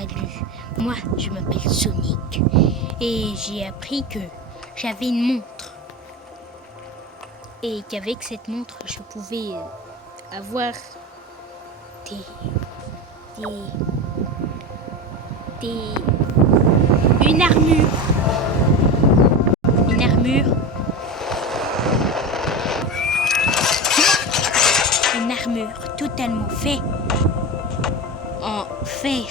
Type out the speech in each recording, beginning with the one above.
Salut, moi je m'appelle Sonic et j'ai appris que j'avais une montre et qu'avec cette montre je pouvais avoir une armure. Une armure. Une armure totalement faite en fer.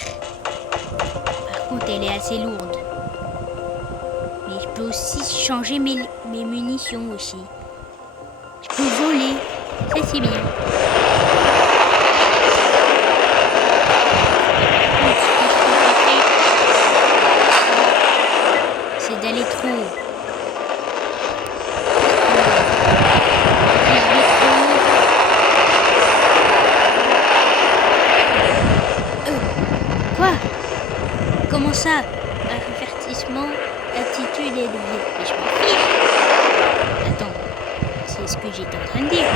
Par contre, elle est assez lourde. Mais je peux aussi changer mes munitions aussi. Je peux voler. Ça, c'est bien. C'est d'aller trop haut. Quoi? Comment ça? Avertissement, attitude et double. Mais je m'en fiche. Attends, c'est ce que j'étais en train de dire.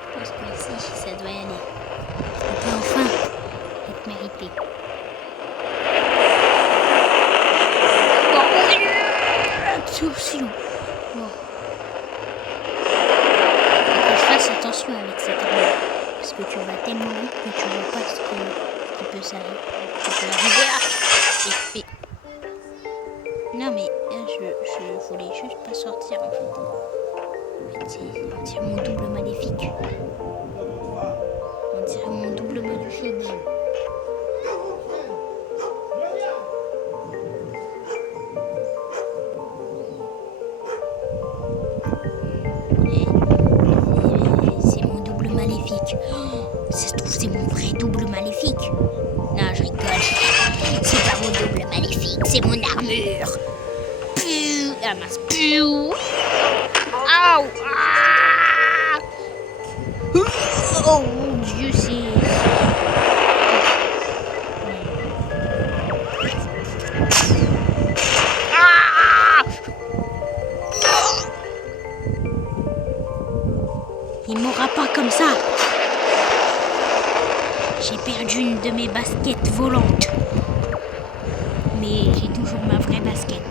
Je pense que ici, ça doit y aller. Ça peut enfin être mérité. Attention. Bon. Faut que je fasse attention avec cette arme. Parce que tu vas tellement vite que tu vois pas ce qui peut s'arriver. Tu peux arriver à... Non mais je voulais juste pas sortir en fait. On dirait mon double maléfique. On dirait mon double maléfique. C'est mon double maléfique. Ça se trouve c'est mon vrai double maléfique. Non, je rigole. C'est pas mon double maléfique, c'est mon armure. Piou. Ah mince. Piou. Aouh. Ah. Oh mon Dieu, c'est... Ah. Il m'aura pas comme ça. J'ai perdu une de mes baskets volantes. Mais j'ai toujours ma vraie basket.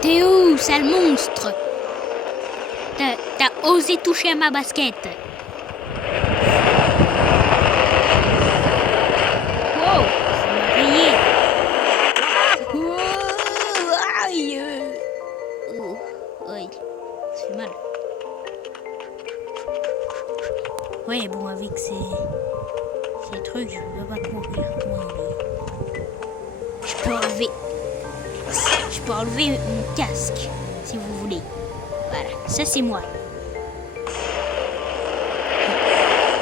T'es où, sale monstre? T'as osé toucher à ma basket. Wow, ça m'a rayé. Oh, aïe. Oh, aïe, ça fait mal. Ouais, bon, avec ces trucs, je peux pas courir. Ouais, je peux enlever mon casque, si vous voulez. Voilà, ça c'est moi.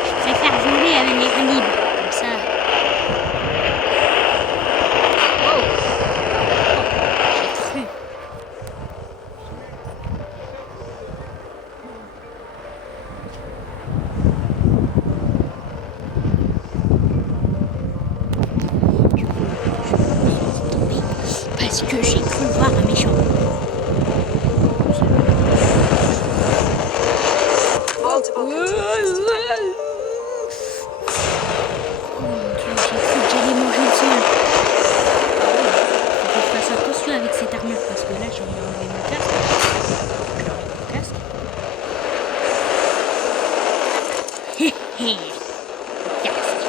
Je préfère voler avec les libres, comme ça. Oh, j'ai cru. Parce que j'ai cru voir un méchant. Oh mon Dieu, j'ai cru que j'allais manger le sol. Faut que je fasse attention avec cette armure parce que là j'ai enlevé mon casque. Hé hé, casque.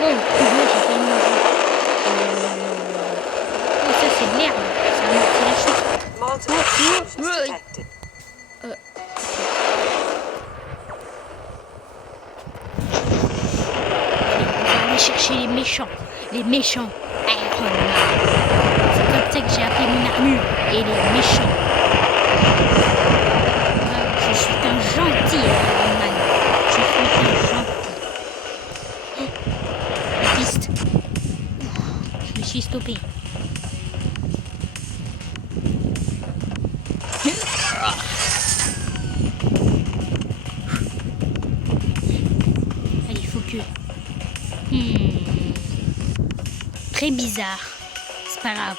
Oh, moi j'ai fait manger. Oh, ça c'est de l'herbe. Ça m'a fait la chute. Chercher les méchants Iron Man. C'est comme ça que j'ai appelé mon armure. Et les méchants. Moi, je suis un gentil Iron Man. Je suis un gentil. La piste. Je me suis stoppé. Allez, il faut que... très bizarre. C'est pas grave.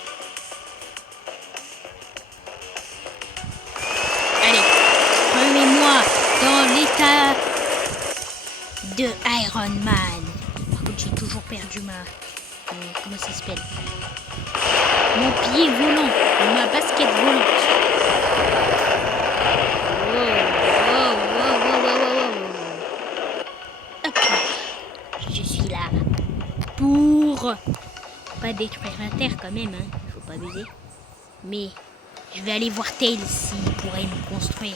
Allez, remets-moi dans l'état de Iron Man. Par contre, j'ai toujours perdu comment ça s'appelle? Mon pied volant, ma basket volante. Hop. Je suis là pour pas détruire la terre quand même, hein. Faut pas abuser. Mais je vais aller voir Tails s'il pourrait me construire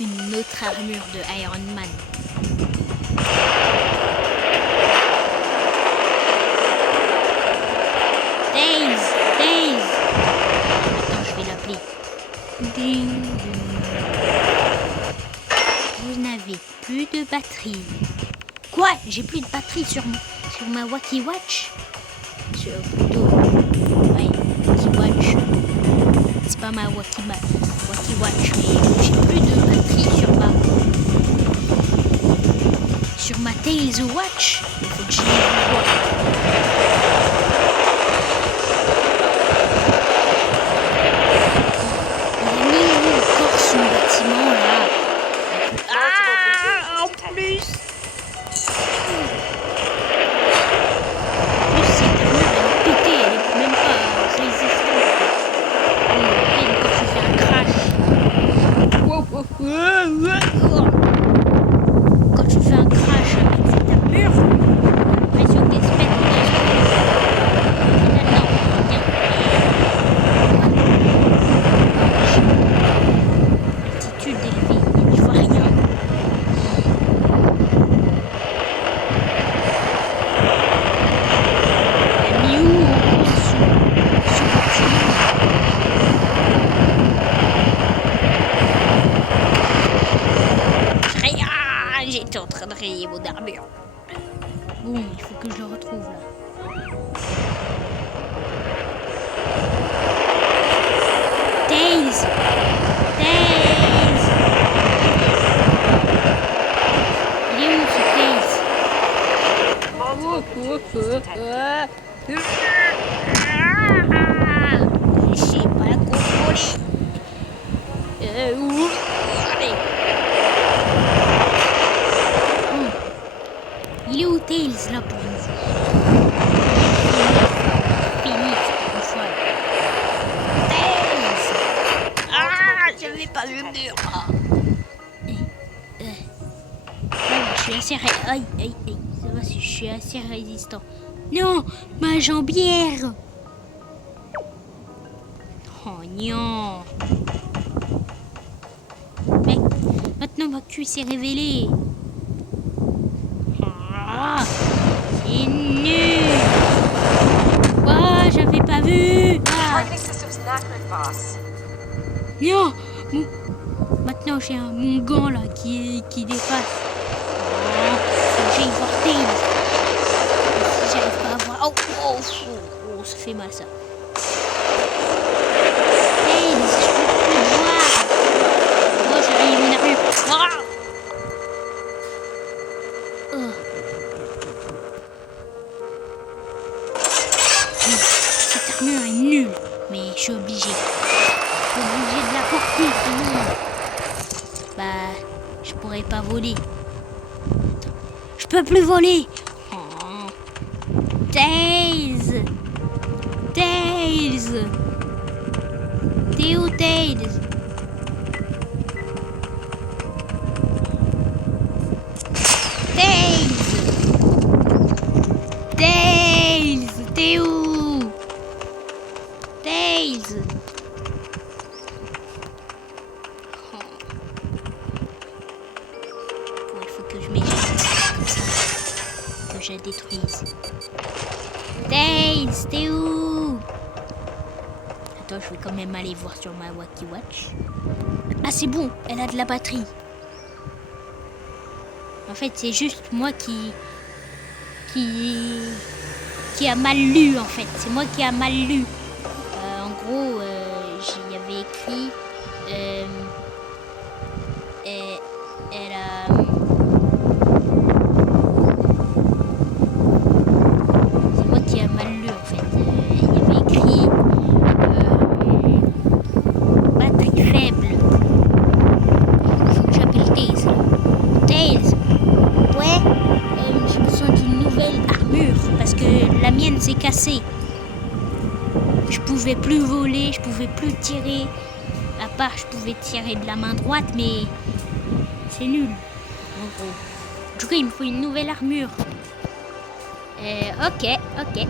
une autre armure de Iron Man. Tails! Attends, je vais l'appeler. Ding, ding. Vous n'avez plus de batterie. Quoi? J'ai plus de batterie sur ma Wacky Watch? Plutôt... Ouais, Wacky Watch. C'est pas ma Wacky Watch, mais j'ai plus de batterie sur ma Tails Watch. Il faut que j'y vois. Son bâtiment là. Ah, en plus. Cette armure elle est pétée, elle est même pas résistante. Et quand je fais un crash. Quand je fais un crash avec cette armure, j'ai l'impression qu'elle se pète. J'étais en train de rayer mon armure. Bon, il faut que je le retrouve là. Tails! Il est où ce Tails? Je sais pas la contrôler. Allez. Il est où Tails là pour nous? Phoenix, une fois. Tails! Ah, j'avais pas vu le mur. Je suis assez aïe. Ça va, je suis assez résistant. Non, ma jambière. Oh non. Mec, maintenant ma queue s'est révélée. Ah, c'est nul. Oh, j'avais pas vu. Ah. Non, maintenant j'ai mon gant là qui dépasse. J'ai une portée. Si j'arrive pas à voir. Oh, ça fait mal ça. Hey, je peux plus voir. Oh, j'arrive une armure. Cette armure est nulle, mais je suis obligé. Je suis obligé de la porter, sinon. Bah, je pourrais pas voler. Je peux plus voler. Oh. Tails. T'es où, Tails? T'es où? Tails. Oh. Bon, il faut que je m'échappe comme ça, que je la détruise. Tails, t'es où? Attends, je vais quand même aller voir sur ma Wacky Watch. Ah, c'est bon, elle a de la batterie. En fait, c'est juste moi qui a mal lu, en fait. C'est moi qui a mal lu. En gros, j'y avais écrit... elle a... C'est moi arme s'est cassée. Je pouvais plus voler, je pouvais plus tirer. À part, je pouvais tirer de la main droite, mais c'est nul. En gros. Du coup, il me faut une nouvelle armure. Ok,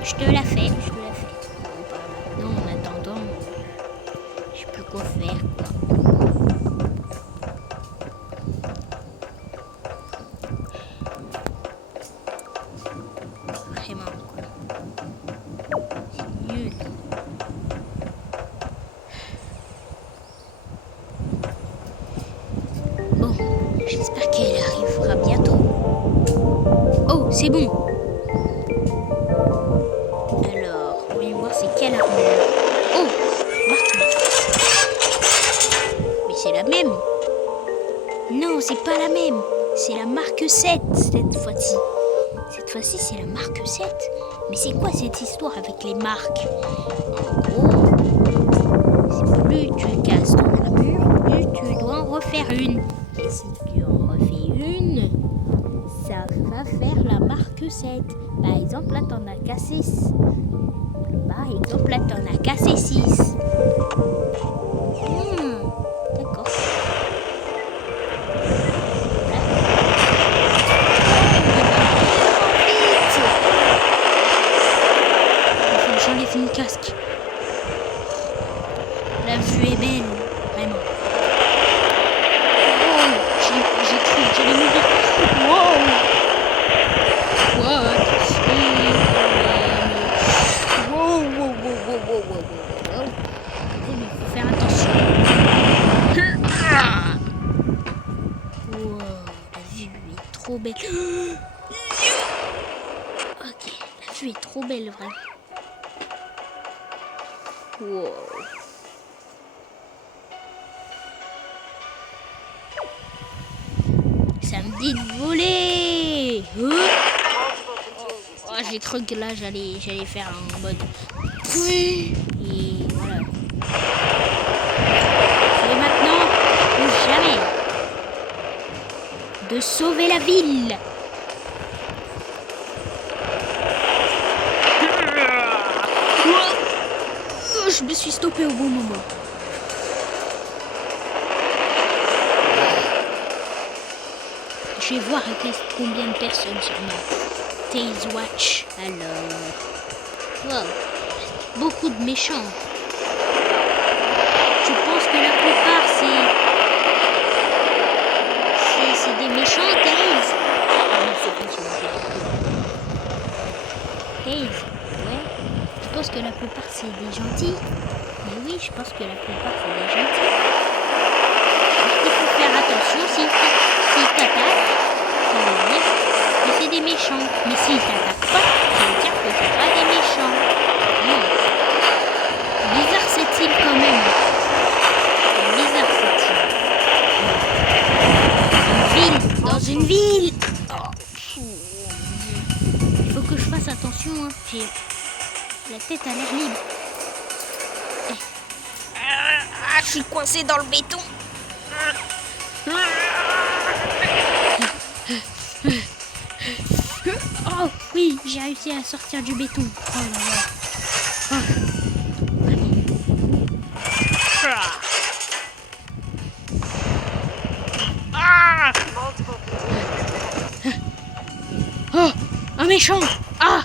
je te la fais, Non, en attendant, je sais plus quoi faire, quoi. Vraiment, quoi. C'est nul. Bon, j'espère qu'elle arrivera bientôt. Oh, c'est bon. Alors, voyons voir c'est quelle armure. Oh, marque. Mais c'est la même. Non, c'est pas la même. C'est la marque 7 cette fois-ci. Cette fois-ci, c'est la marque 7. Mais c'est quoi cette histoire avec les marques? En gros, plus tu casses ton armure, plus tu dois en refaire une. Et si tu en refais une, ça va faire la marque 7. Par exemple, là, t'en as cassé. Par exemple, là, t'en as cassé 6. D'accord. J'enlève mon casque. La vue est belle, vraiment. Oh, j'ai cru que j'allais mourir. Wow. What? Wow. Mais il faut faire attention. Wow, la vue est trop belle. Ok, la vue est trop belle, vraiment. Wow. Ça me dit de voler. Oh, j'ai cru que là j'allais faire un mode. Et voilà. C'est maintenant ou jamais de sauver la ville. Je me suis stoppé au bon moment. Je vais voir il reste combien de personnes sur ma Tales Watch. Alors, wow, beaucoup de méchants. Je pense que la plupart c'est des méchants, Tales. Tales, ouais. Je pense que la plupart c'est des gentils. Mais oui, je pense que la plupart c'est des gentils. Il faut faire attention s'ils t'attaquent. Ça veut dire que c'est des méchants. Mais s'ils t'attaquent pas, ça veut dire que c'est pas des méchants. Non. Bizarre cette île quand même. C'est bizarre cette île. Dans une ville. Oh. Il faut que je fasse attention. Hein. J'ai la tête à l'air libre. Je suis coincé dans le béton. Oh oui, j'ai réussi à sortir du béton. Oh là là. Oh, un méchant. Ah,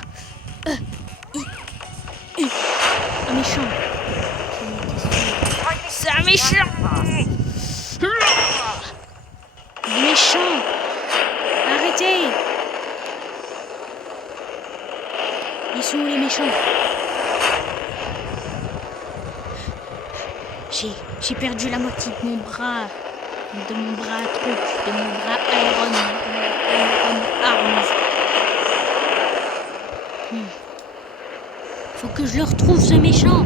un méchant. C'est un méchant. Méchant. Arrêtez. Ils sont où les méchants? J'ai perdu la moitié de mon bras. De mon bras truc. De mon bras Iron Arms. Faut que je le retrouve ce méchant.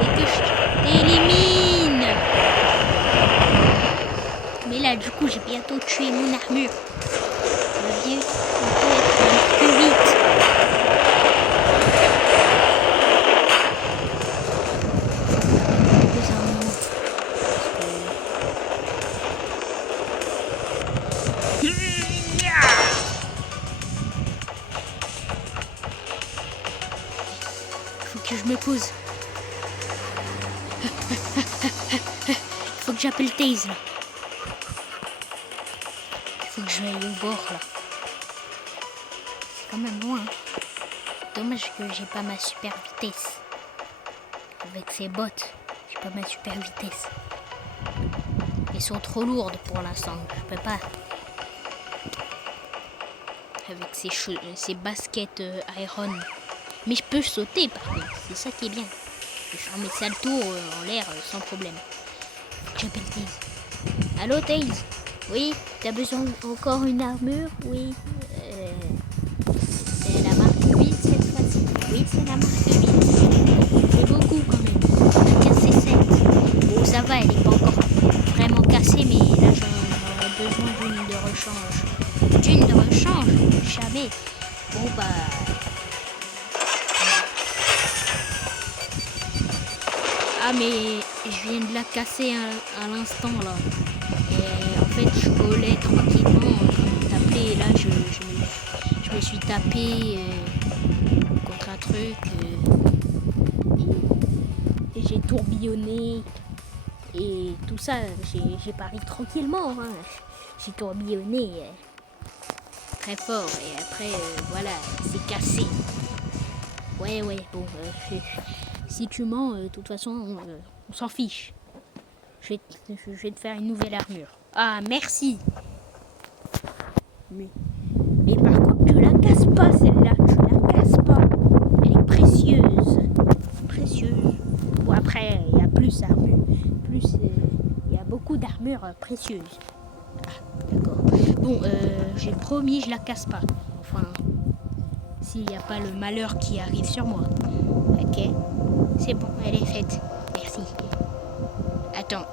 Et que je l'élimine. Mais là du coup j'ai bientôt tué mon armure. Ça va bientôt être un peu vite. que je me pose. Faut que j'appelle Taze là. Faut que je aille au bord là. C'est quand même loin. Dommage que j'ai pas ma super vitesse. Avec ces bottes, j'ai pas ma super vitesse. Elles sont trop lourdes pour l'instant. Je peux pas. Avec ces baskets iron. Mais je peux sauter par contre. C'est ça qui est bien. Je peux faire mes saltos en l'air sans problème. J'appelle Taze. Allô Taze? Oui, t'as besoin encore une armure? Oui. C'est la marque 8 cette fois-ci. Oui, c'est la marque 8. C'est beaucoup quand même. On a cassé 7. Bon, ça va, elle n'est pas encore vraiment cassée, mais là j'aurais besoin d'une de rechange. D'une de rechange? Jamais. Bon bah... Ah mais je viens de la casser à l'instant là. Et en fait je volais tranquillement en train de taper et là je me suis tapé contre un truc et j'ai tourbillonné et tout ça j'ai pari tranquillement hein. J'ai tourbillonné très fort et après voilà c'est cassé. Ouais bon si tu mens, de toute façon, on s'en fiche. Je vais te faire une nouvelle armure. Ah, merci. Mais par contre, tu la casses pas, celle-là. Tu la casses pas. Elle est précieuse. Précieuse. Bon, après, il y a plus d'armure. Il y a beaucoup d'armures précieuses. Ah, d'accord. Bon, j'ai promis, je la casse pas. Enfin, s'il n'y a pas le malheur qui arrive sur moi. Ok. C'est bon, elle est faite. Merci. Attends.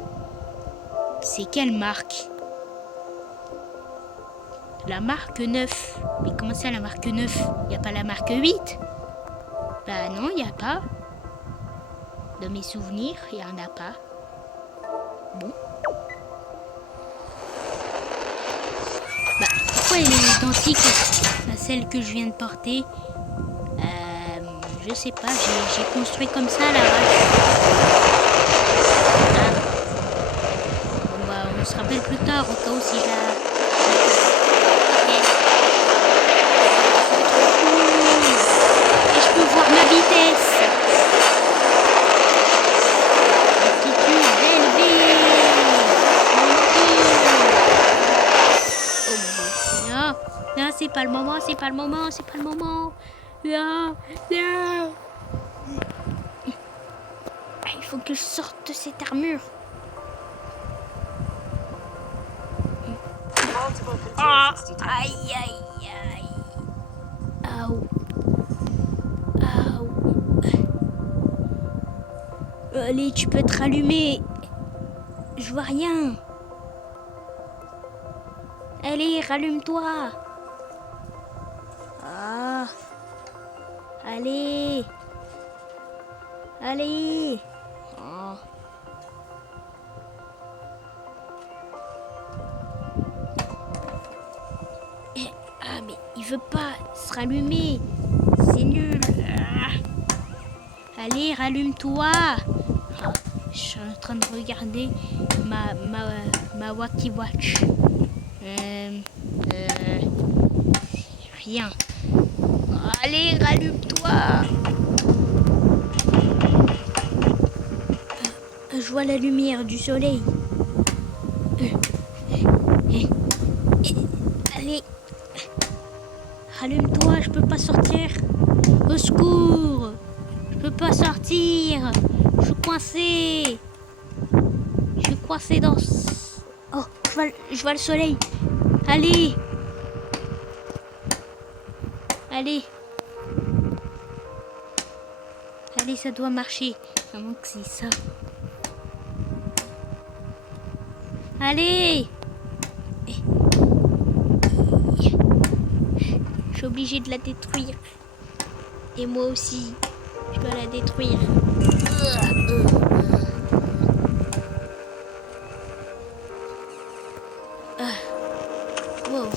C'est quelle marque? La marque 9. Mais comment ça la marque 9? Y a pas la marque 8? Bah non, y a pas. De mes souvenirs, y en a pas. Bon. Bah, pourquoi elle est identique à celle que je viens de porter? Je sais pas, j'ai construit comme ça la vache. Ah. Bon bah on se rappelle plus tard au cas où si je la... Et je peux voir ma vitesse. Altitude élevée. Oh non, non c'est pas le moment, c'est pas le moment, c'est pas le moment. Non, non. Il faut que je sorte de cette armure. Ah, aïe, aïe, aïe. Aou. Aou. Allez, tu peux te rallumer. Je vois rien. Allez, rallume-toi. Ah. Allez. Allez. Oh. Ah mais il veut pas se rallumer. C'est nul. Allez, rallume-toi. Ah, je suis en train de regarder ma Wacky Watch. Rien. Allez, rallume-toi. Je vois la lumière du soleil. Allez. Rallume-toi, je peux pas sortir. Au secours. Je peux pas sortir. Je suis coincé. Je suis coincé dans... Oh, je vois le soleil. Allez. Allez. Allez, ça doit marcher. À moins que c'est ça. Allez. Je suis obligée de la détruire. Et moi aussi, je dois la détruire. Wow.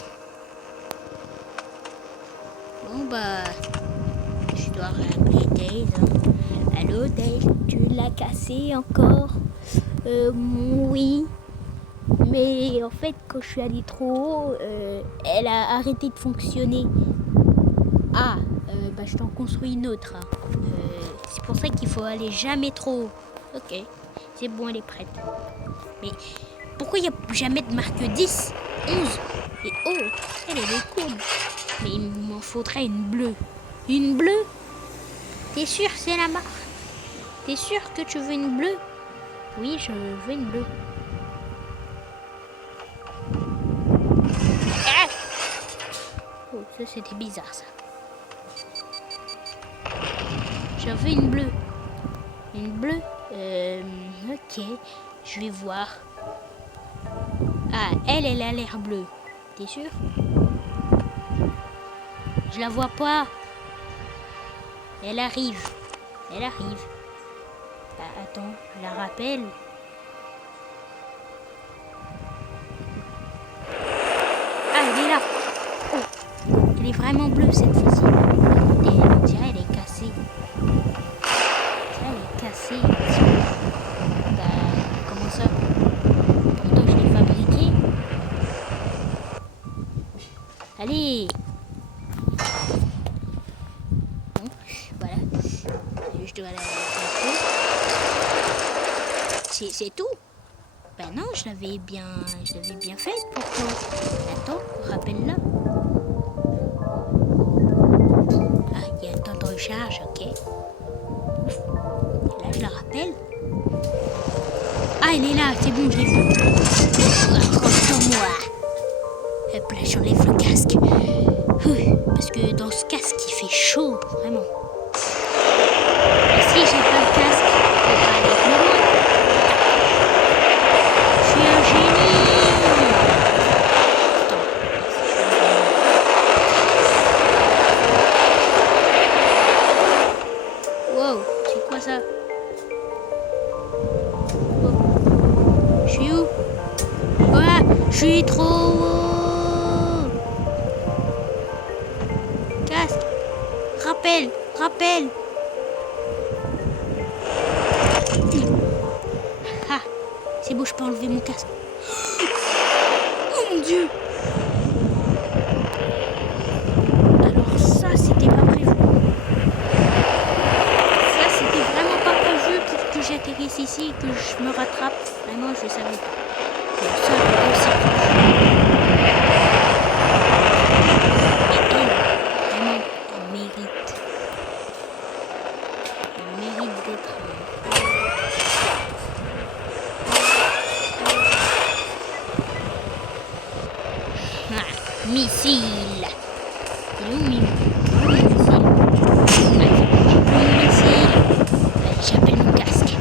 Bon bah, je dois dois rappeler Dale. Hein. Allô Dale, tu l'as cassé encore? Oui. Mais en fait, quand je suis allée trop haut, elle a arrêté de fonctionner. Ah, je t'en construis une autre. Hein. C'est pour ça qu'il faut aller jamais trop haut. Ok, c'est bon, elle est prête. Mais pourquoi il n'y a jamais de marque 10, 11 et oh, elle est cool. Mais il m'en faudrait une bleue. Une bleue? T'es sûr c'est la marque? T'es sûr que tu veux une bleue? Oui, je veux une bleue. Ah! Oh, ça c'était bizarre ça. Je veux une bleue. Une bleue? Ok, je vais voir. Ah, elle a l'air bleue. T'es sûr? Je la vois pas. Elle arrive. Elle arrive. Attends, je la rappelle. Ah, elle est là. Oh, elle est vraiment bleue cette fois-ci. Et on dirait elle est cassée. Elle est cassée. Comment ça? Pourtant je l'ai fabriquée. Allez. Bon, voilà. Je dois la casser. C'est tout? Ben non, je l'avais bien faite pour toi. Attends, rappelle-la. Ah, il y a un temps de recharge, ok. Là, je la rappelle. Ah, elle est là, c'est bon, je l'ai vue. Accroche-toi-moi. Hop là, j'enlève le casque. Parce que dans ce casque, il fait chaud, vraiment. Et si j'ai pas le casque, je peux pas aller plus loin. Je suis un génie. Attends. Wow, c'est quoi ça? Oh. Je suis où? Ouais, je suis trop haut. Casque. Rappelle. Ah, c'est bon, je peux enlever mon casque. Oh mon Dieu! Alors ça, c'était pas prévu. Ça, c'était vraiment pas prévu pour que j'atterrisse ici et que je me rattrape. Vraiment, je savais pas. Donc ça, aussi proche. Missile. Il est où, Mime? Où est le missile? Mon missile. Allez, j'appelle mon casque.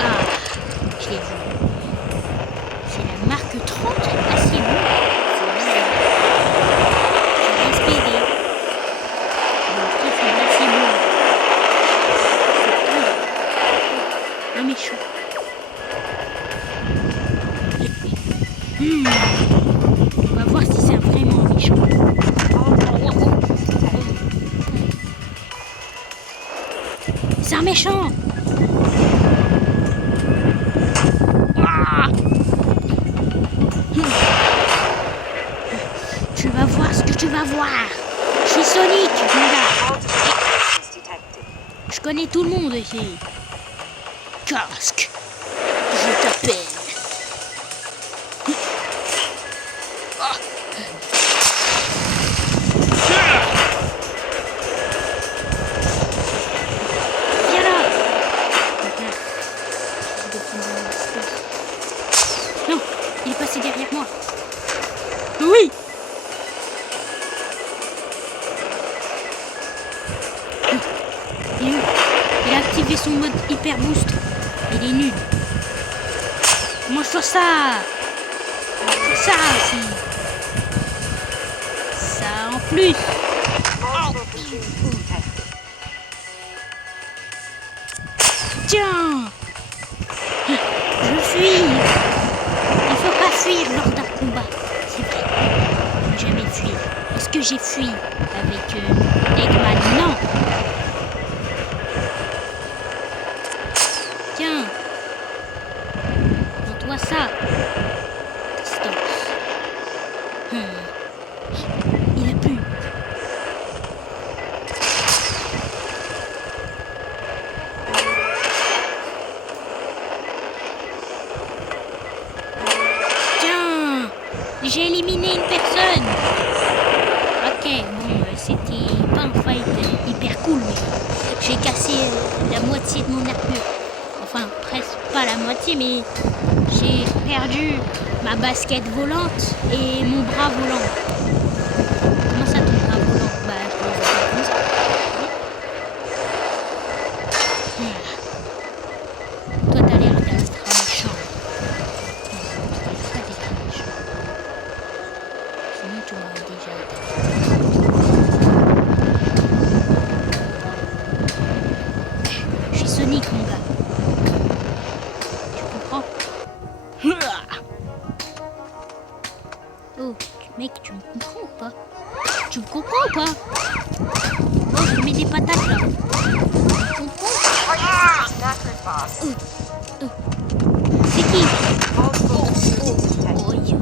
Ah, je l'ai vu. C'est la marque 30. Ah, c'est bon. C'est bizarre. Je vais espérer. Ok, c'est bon. C'est un méchant. On va voir si c'est vraiment un méchant. C'est un méchant. Ah. Tu vas voir ce que tu vas voir. Je suis Sonic, regarde. Je connais tout le monde ici. Casque, je t'appelle. Non, il est passé derrière moi. Oui. Il a activé son mode hyper boost. Il est nul. Mange-toi ça. Ça aussi. Ça en plus. Tiens. Je fuis. Il faut pas fuir lors d'un combat. C'est vrai. Jamais fuir. Est-ce que j'ai fui avec Eggman. Non. Tiens. Prends-toi ça. Distance. Il a plu. Tiens. J'ai éliminé une personne. Ok, bon, c'était pas un fight hyper cool, mais j'ai cassé la moitié de mon armure. Enfin, presque pas la moitié, mais j'ai perdu ma basket volante et mon bras volant. Comment ça, ton bras volant? Bah, je peux le faire comme ça. Toi, t'as l'air d'être méchant. Non, t'as pas d'être méchant. Sinon, tu m'aurais déjà attaqué. Je suis Sonic, mon gars. Tu comprends? Oh, mec, tu me comprends ou pas? Tu me comprends ou pas? Oh, je mets des patates là. Tu comprends? C'est qui? Oh, aïe.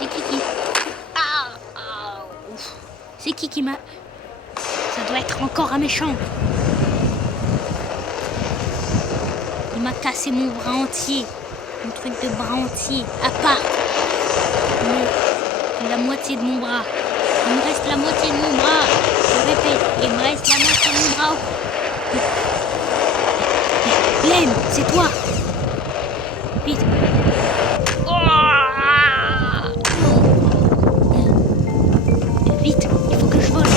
C'est qui? Ouf. C'est qui m'a... Ça doit être encore un méchant. Il m'a cassé mon bras entier. Mon truc de bras entier. À part la moitié de mon bras. Il me reste la moitié de mon bras. Je répète, il me reste la moitié de mon bras. Lem, c'est toi. Vite. Vite, il faut que je vole. Oh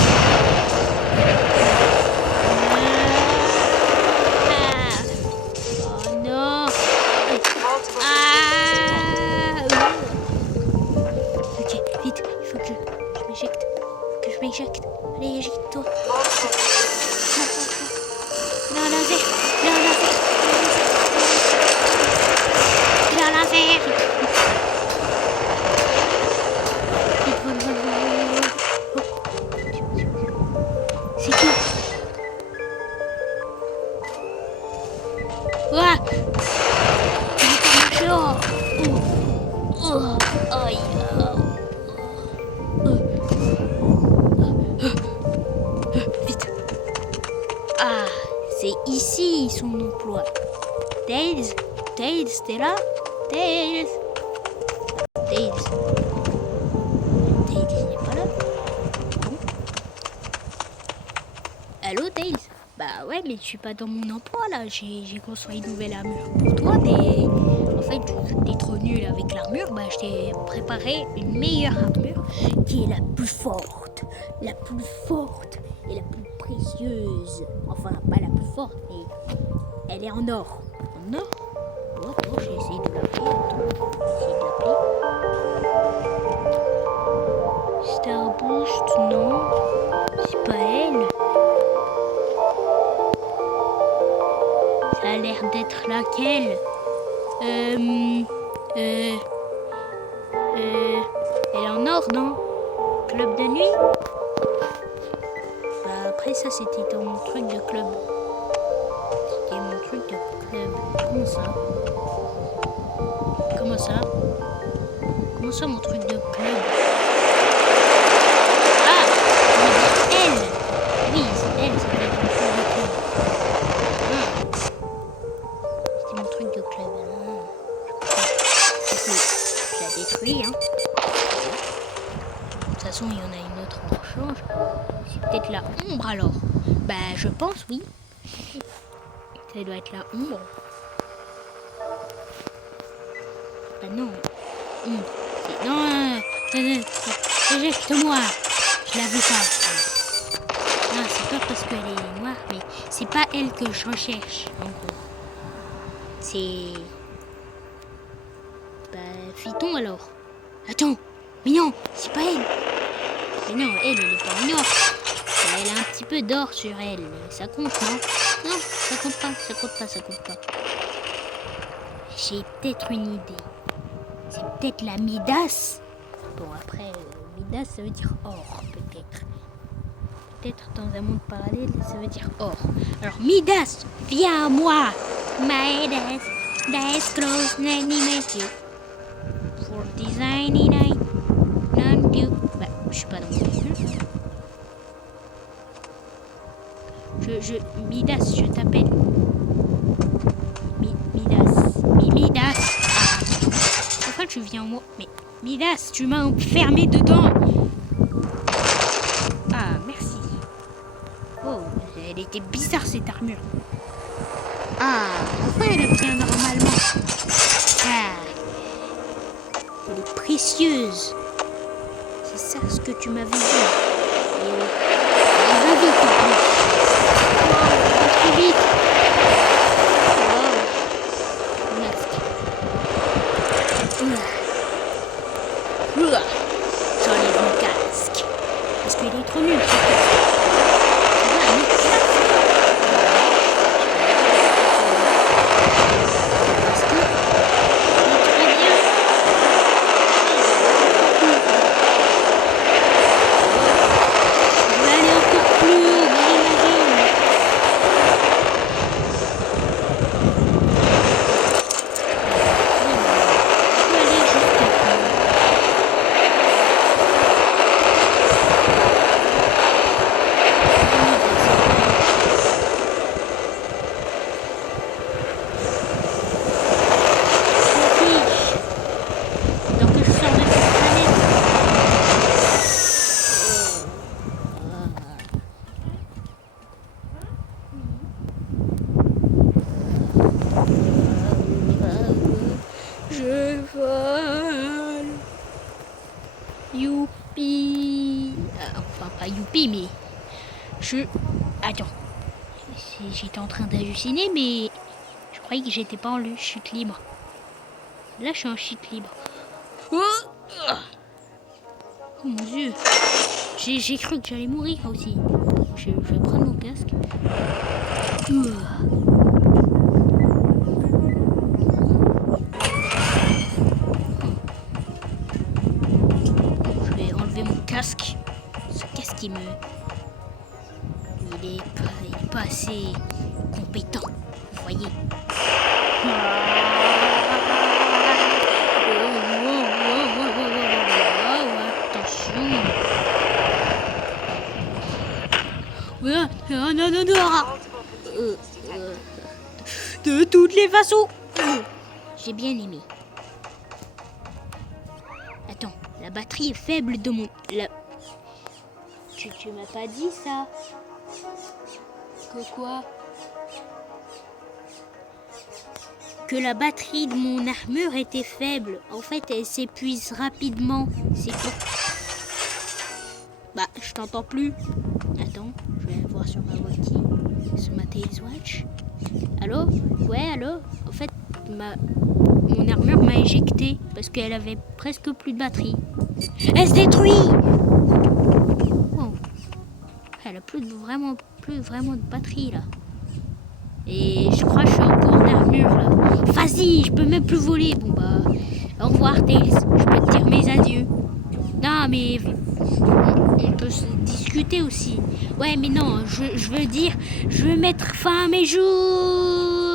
non. Ok, vite, il faut que je m'éjecte. Je m'éjecte. Allez, éjecte-toi. Il a un laser. Vite, vole. C'est qui? Ouah! Il est pas aïe. Vite. Ah, c'est ici son emploi. Tails, t'es là? Tails, il n'est pas là. Non. Allô, Tails? Bah ouais, mais je suis pas dans mon emploi là. J'ai construit une nouvelle armure pour toi, mais en fait, t'es trop nul avec l'armure. Bah, je t'ai préparé une meilleure armure qui est la plus forte et la plus précieuse. Enfin, pas la plus forte, mais elle est en or. En or? Oh, j'ai essayé de l'appeler. Starboost, non. C'est pas elle. Ça a l'air d'être laquelle? Elle est en or, non? Club de nuit? Bah après ça, c'était dans mon truc de club. C'était mon truc de club. Comment ça? Comment ça, mon truc de club? Ah! Elle! Oui, c'est elle, c'était mon truc de club. C'était mon truc de club. Je la détruis, hein. De toute façon, il y en a une autre en rechange. C'est peut-être la ombre alors. Bah, je pense, oui. Ça doit être la ombre. Bah non. Non, éjecte-moi. Je la veux pas. Non, c'est pas parce qu'elle est noire, mais c'est pas elle que je recherche, en gros. C'est... Bah, Phyton alors. Attends, mais non, c'est pas elle. Mais non, elle est pas en or. Elle a un petit peu d'or sur elle. Ça compte, non? Non, ça compte pas. J'ai peut-être une idée. C'est peut-être la Midas. Bon, après, Midas, ça veut dire or, peut-être. Peut-être dans un monde parallèle, ça veut dire or. Alors, Midas, viens à moi. Midas, that's close, 90 you. For designing, non you. Bah, je suis pas dans le Midas, je t'appelle. Midas. Ah. Enfin, tu viens en moi. Mais Midas, tu m'as enfermé dedans. Ah, merci. Oh, elle était bizarre cette armure. Ah, enfin elle tient normalement. Ah, elle est précieuse. C'est ça ce que tu m'avais dit. Elle va vite en plus. Oh, elle va trop vite. Oh, masque. J'enlève mon casque. Parce qu'il est trop nul. Youpi. Enfin, pas youpi, mais... Attends. J'étais en train d'halluciner, mais... Je croyais que j'étais pas en chute libre. Là, je suis en chute libre. Oh mon Dieu. J'ai cru que j'allais mourir aussi. Je vais prendre mon casque. Je vais enlever mon casque. Ce casque, il est pas assez compétent. Vous voyez. Attention. Non. De toutes les façons. J'ai bien aimé. Attends, la batterie est faible de mon... Tu m'as pas dit ça? Que quoi? Que la batterie de mon armure était faible. En fait, elle s'épuise rapidement. C'est pour... Bah, je t'entends plus. Attends, je vais voir sur ma walkie, sur ma Tails Watch. Allô? Ouais, allô? En fait, mon armure m'a éjecté parce qu'elle avait presque plus de batterie. Elle se détruit! Oh. Elle a plus vraiment de batterie là. Et je crois que je suis en cours d'armure là. Vas-y, je peux même plus voler. Bon bah, au revoir Tails. Je peux te dire mes adieux. Non mais on peut se discuter aussi. Ouais mais non, je veux dire, je veux mettre fin à mes jours.